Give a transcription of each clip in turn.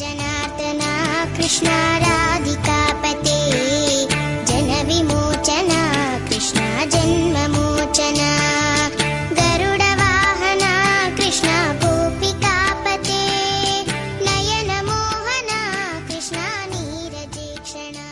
जनार्दना कृष्ण राधिकापते जन विमोचना कृष्ण जन्ममोचना गरुड वाहना कृष्ण गोपिकापते नयन मोहना कृष्ण नीरजेक्षणा.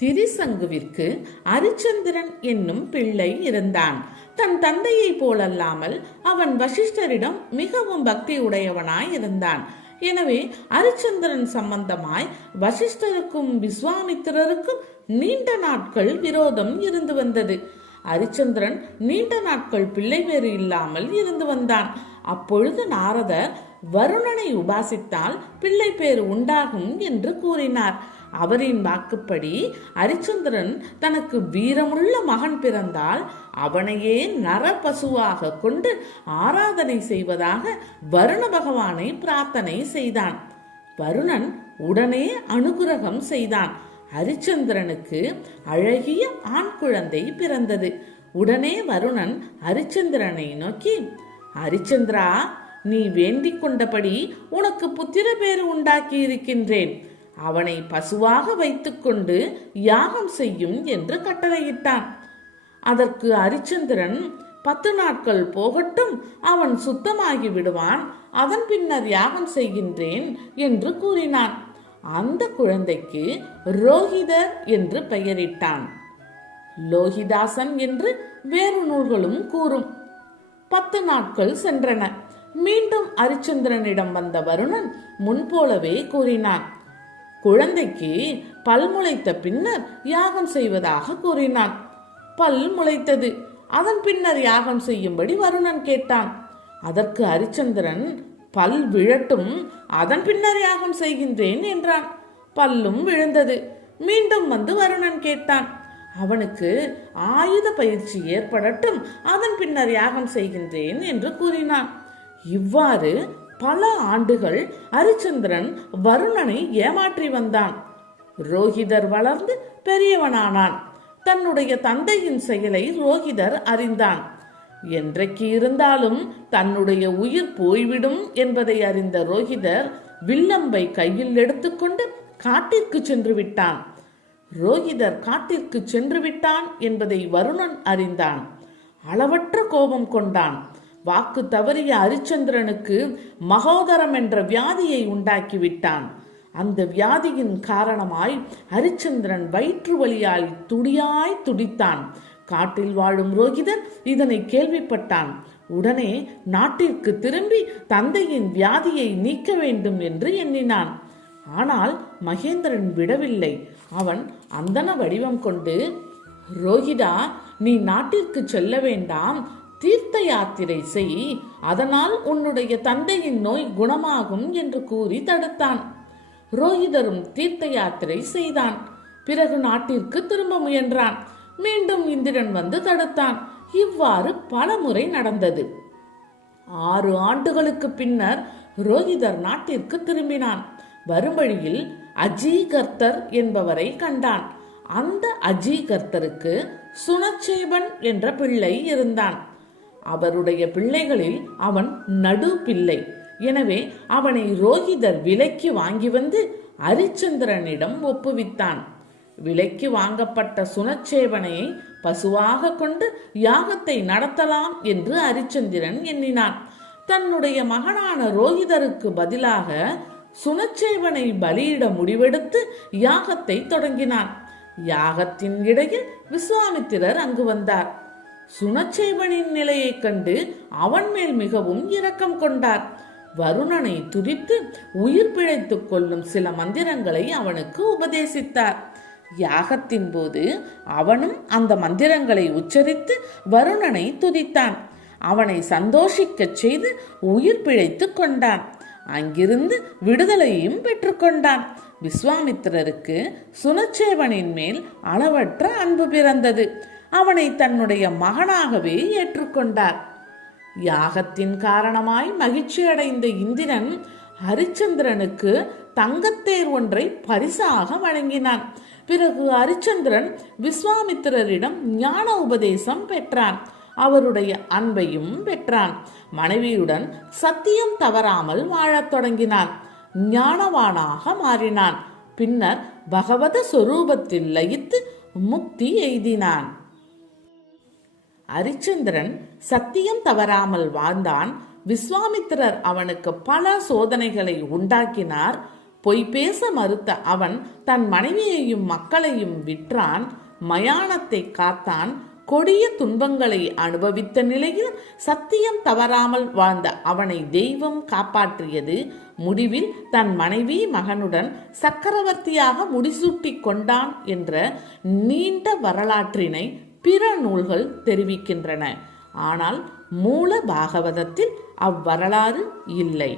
திரிசங்குவிற்கு அரிச்சந்திரன் என்னும் பிள்ளை இருந்தான். தன் தந்தையை போலல்லாமல் அவன் வசிஷ்டரிடம் மிகவும் பக்தி உடையவனாய் இருந்தான். எனவே அரிச்சந்திரன் சம்பந்தமாய் வசிஷ்டருக்கும் விஸ்வாமித்திரருக்கும் நீண்ட நாட்கள் விரோதம் இருந்து வந்தது. அரிச்சந்திரன் நீண்ட நாட்கள் பிள்ளை பேறு இல்லாமல் இருந்து வந்தான். அப்பொழுது நாரதர் வருணனை உபாசித்தால் பிள்ளை பேறு உண்டாகும் என்று கூறினார். அவரின் வாக்குப்படி அரிச்சந்திரன் தனக்கு வீரமுள்ள மகன் பிறந்தால் அவனையே நர பசுவாக கொண்டு ஆராதனை செய்வதாக வருண பகவானை பிரார்த்தனை செய்தான். வருணன் உடனே அனுகிரகம் செய்தான். அரிச்சந்திரனுக்கு அழகிய ஆண் குழந்தை பிறந்தது. உடனே வருணன் அரிச்சந்திரனை நோக்கி, அரிச்சந்திரா, நீ வேண்டிக் கொண்டபடி உனக்கு புத்திர பேறு உண்டாக்கி இருக்கின்றேன். அவனை பசுவாக வைத்துக்கொண்டு யாகம் செய்யும் என்று கட்டளையிட்டான். அதற்கு அரிச்சந்திரன் 10 நாட்கள் போகட்டும், அவன் சுத்தமாகி விடுவான், அதன் பின்னர் யாகம் செய்கின்றேன் என்று கூறினான். அந்த குழந்தைக்கு ரோஹிதர் என்று பெயரிட்டான். லோகிதாசன் என்று வேறு நூல்களும் கூறும். 10 நாட்கள் சென்றன. மீண்டும் அரிச்சந்திரனிடம் வந்த வருணன் முன்போலவே கூறினான். குழந்தைக்கு பல் முளைத்த பின்னர் யாகம் செய்வதாக கூறினான். பல் முளைத்தது. அதன் பின்னர் யாகம் செய்யும்படி வருணன் கேட்டான். அதற்கு அரிச்சந்திரன் பல் விழட்டும், அதன் பின்னர் யாகம் செய்கின்றேன் என்றான். பல்லும் விழுந்தது. மீண்டும் வந்து வருணன் கேட்டான். அவனுக்கு ஆயுத பயிற்சி ஏற்படட்டும், அதன் பின்னர் யாகம் செய்கின்றேன் என்று கூறினான். இவ்வாறு பல ஆண்டுகள் அரிச்சந்திரன் வருணனை ஏமாற்றி வந்தான். ரோஹிதர் வளர்ந்து பெரியவனானான். தன்னுடைய தந்தையின் செயலை ரோஹிதர் அறிந்தான். என்றைக்கு இருந்தாலும் தன்னுடைய உயிர் போய்விடும் என்பதை அறிந்த ரோஹிதர் வில்லம்பை கையில் எடுத்துக்கொண்டு காட்டிற்கு சென்று விட்டான். ரோஹிதர் காட்டிற்கு சென்று விட்டான் என்பதை வருணன் அறிந்தான். அளவற்ற கோபம் கொண்டான். வாக்கு தவறிய அரிச்சந்திரனுக்கு மகோதரம் என்ற வியாதியை உண்டாக்கிவிட்டான். அந்த வியாதியின் காரணமாய் அரிச்சந்திரன் வயிற்று வலியால் துடியாய் துடித்தான். காட்டில் வாழும் ரோஹிதர் இதனை கேள்விப்பட்டான். உடனே நாட்டிற்கு திரும்பி தந்தையின் வியாதியை நீக்க வேண்டும் என்று எண்ணினான். ஆனால் மகேந்திரன் விடவில்லை. அவன் அந்தன வடிவம் கொண்டு, ரோஹிதா, நீ நாட்டிற்கு செல்ல வேண்டாம், தீர்த்த யாத்திரை செய், அதனால் உன்னுடைய தந்தையின் நோய் குணமாகும் என்று கூறி தடுத்தான். ரோஹிதரும் தீர்த்த யாத்திரை செய்தான். பிறகு நாட்டிற்கு திரும்ப முயன்றான். மீண்டும் இந்திரன் வந்து தடுத்தான். இவ்வாறு பல முறை நடந்தது. 6 ஆண்டுகளுக்கு பின்னர் ரோஹிதர் நாட்டிற்கு திரும்பினான். வரும்பழியில் அஜீகர்த்தர் என்பவரை கண்டான். அந்த அஜீகர்த்தருக்கு சுனச்சேபன் என்ற பிள்ளை இருந்தான். அவருடைய பிள்ளைகளில் அவன் நடு பிள்ளை. எனவே அவனை ரோஹிதர் விலைக்கு வாங்கி வந்து அரிச்சந்திரனிடம் ஒப்புவித்தான். விலைக்கு வாங்கப்பட்ட சுனச்சேவனை பசுவாக கொண்டு யாகத்தை நடத்தலாம் என்று அரிச்சந்திரன் எண்ணினான். தன்னுடைய மகனான ரோஹிதருக்கு பதிலாக சுனச்சேவனை பலியிட முடிவெடுத்து யாகத்தை தொடங்கினான். யாகத்தின் இடையில் விஸ்வாமித்திரர் அங்கு வந்தார். சுனச்சேவனின் நிலையை கண்டு அவன் மேல் மிகவும் இரக்கம் கொண்டார். வருணனை துதித்து உயிர் பிழைத்துக் கொள்ளும் சில மந்திரங்களை அவனுக்கு உபதேசித்தார். யாகத்தின் போது அவனும் அந்த மந்திரங்களை உச்சரித்து வருணனை துதித்தான். அவனை சந்தோஷிக்க செய்து உயிர் பிழைத்து கொண்டான். அங்கிருந்து விடுதலையும் பெற்றுக்கொண்டான். விஸ்வாமித்திரருக்கு சுனச்சேவனின் மேல் அளவற்ற அன்பு பிறந்தது. அவனை தன்னுடைய மகனாகவே ஏற்றுக்கொண்டார். யாகத்தின் காரணமாய் மகிழ்ச்சி அடைந்த இந்திரன் ஹரிச்சந்திரனுக்கு தங்கத்தேர் ஒன்றை பரிசாக வழங்கினான். பிறகு ஹரிச்சந்திரன் விஸ்வாமித்திரரிடம் ஞான உபதேசம் பெற்றான். அவருடைய அன்பையும் பெற்றான். மனைவியுடன் சத்தியம் தவறாமல் வாழத் தொடங்கினான். ஞானவானாக மாறினான். பின்னர் பகவத சொரூபத்தில் லயித்து முக்தி எய்தினான். அரிச்சந்திரன் சத்தியம் தவறாமல் வாழ்ந்தான். விஸ்வாமித்திரர் அவனுக்கு பல சோதனைகளை உண்டாக்கினார். பொய் பேச மறுத்த அவன் தன் மனைவியையும் மக்களையும் விற்றான். மயானத்தை காத்தான். கொடிய துன்பங்களை அனுபவித்த நிலையில் சத்தியம் தவறாமல் வாழ்ந்த அவனை தெய்வம் காப்பாற்றியது. முடிவில் தன் மனைவி மகனுடன் சக்கரவர்த்தியாக முடிசூட்டி கொண்டான் என்ற நீண்ட வரலாற்றினை பிற நூல்கள் தெரிவிக்கின்றன. ஆனால் மூல பாகவதத்தில் அவ்வரலாறு இல்லை.